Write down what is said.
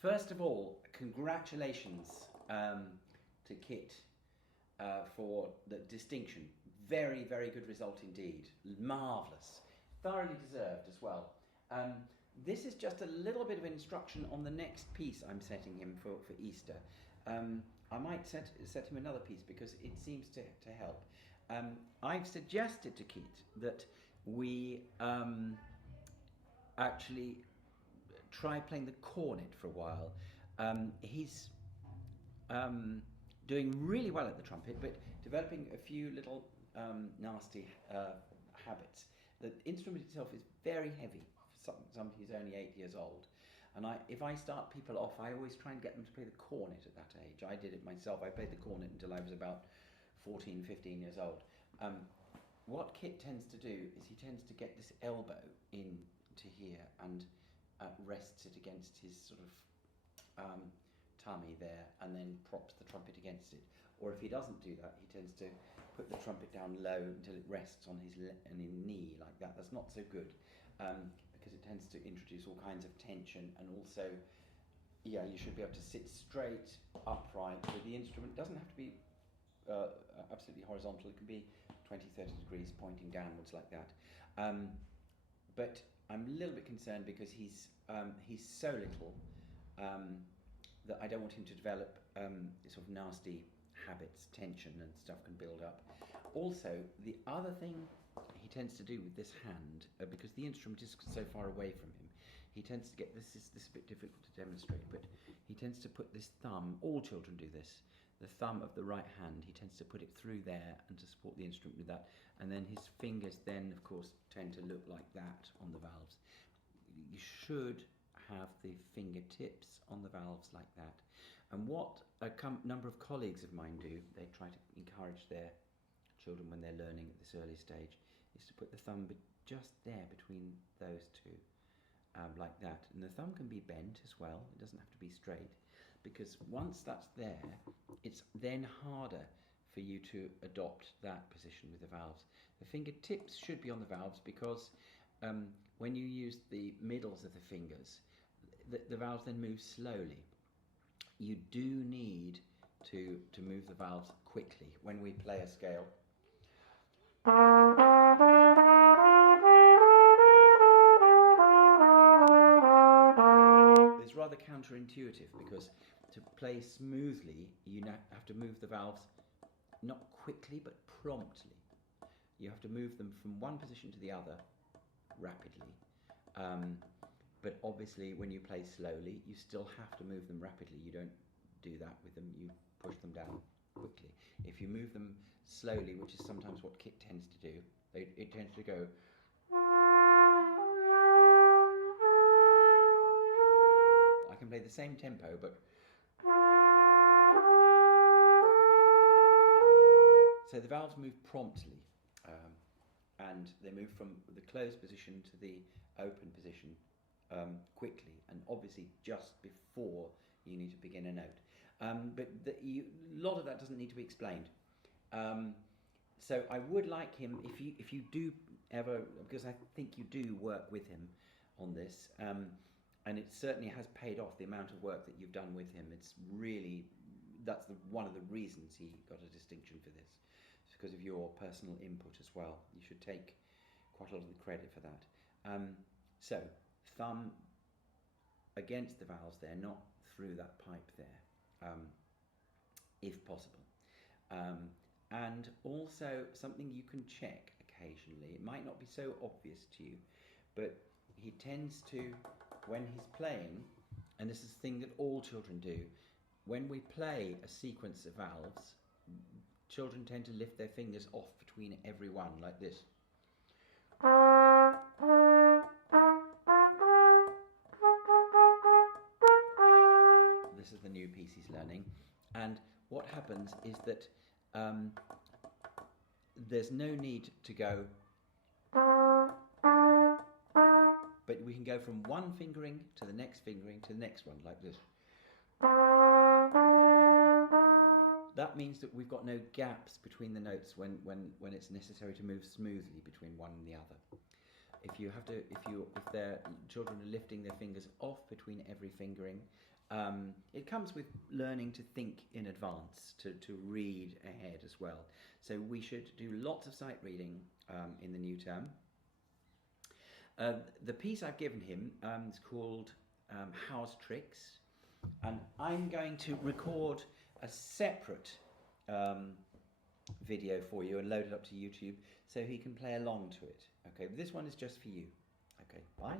First of all, congratulations to Kit for the distinction. Very, very good result indeed. Marvellous. Thoroughly deserved as well. This is just a little bit of instruction on the next piece I'm setting him for Easter. I might set him another piece because it seems to help. I've suggested to Kit that we actually try playing the cornet for a while. He's doing really well at the trumpet, but developing a few little nasty habits. The instrument itself is very heavy for somebody who's only 8 years old. And if I start people off, I always try and get them to play the cornet at that age. I did it myself. I played the cornet until I was about 14, 15 years old. What Kit tends to do is he tends to get this elbow into here and rests it against his sort of tummy there and then props the trumpet against it. Or if he doesn't do that, he tends to put the trumpet down low until it rests on his knee like that. That's not so good because it tends to introduce all kinds of tension, and also, yeah, you should be able to sit straight, upright with the instrument. It doesn't have to be absolutely horizontal. It can be 20, 30 degrees pointing downwards like that. But I'm a little bit concerned because he's so little that I don't want him to develop sort of nasty habits, tension and stuff can build up. Also, the other thing he tends to do with this hand, because the instrument is so far away from him, he tends to get, this is a bit difficult to demonstrate, but he tends to put this thumb, all children do this, the thumb of the right hand, he tends to put it through there and to support the instrument with that, and then his fingers then, of course, tend to look like that on the valves. You should have the fingertips on the valves like that. And what a number of colleagues of mine do, they try to encourage their children when they're learning at this early stage, is to put the thumb just there between those two, like that. And the thumb can be bent as well, it doesn't have to be straight, because once that's there, it's then harder for you to adopt that position with the valves. The fingertips should be on the valves because when you use the middles of the fingers, the valves then move slowly. You do need to move the valves quickly when we play a scale. It's rather counterintuitive because to play smoothly, you have to move the valves not quickly but promptly. You have to move them from one position to the other rapidly. But obviously when you play slowly, you still have to move them rapidly. You don't do that with them, you push them down quickly. If you move them slowly, which is sometimes what Kit tends to do, it tends to go. I can play the same tempo, but so the valves move promptly, and they move from the closed position to the open position quickly, and obviously just before you need to begin a note. But a lot of that doesn't need to be explained. So I would like him, if you do ever, because I think you do work with him on this, and it certainly has paid off, the amount of work that you've done with him. It's really, that's one of the reasons he got a distinction for this. It's because of your personal input as well. You should take quite a lot of the credit for that. So, thumb against the valves there, not through that pipe there, if possible. And also something you can check occasionally. It might not be so obvious to you, but he tends to, when he's playing, and this is the thing that all children do, when we play a sequence of valves, children tend to lift their fingers off between every one, like this. This is the new piece he's learning, and what happens is that there's no need to go, but we can go from one fingering to the next fingering to the next one, like this. That means that we've got no gaps between the notes when it's necessary to move smoothly between one and the other. If their children are lifting their fingers off between every fingering, It comes with learning to think in advance, to read ahead as well. So we should do lots of sight reading in the new term. The piece I've given him is called House Tricks, and I'm going to record a separate video for you and load it up to YouTube so he can play along to it. Okay, this one is just for you. Okay, bye.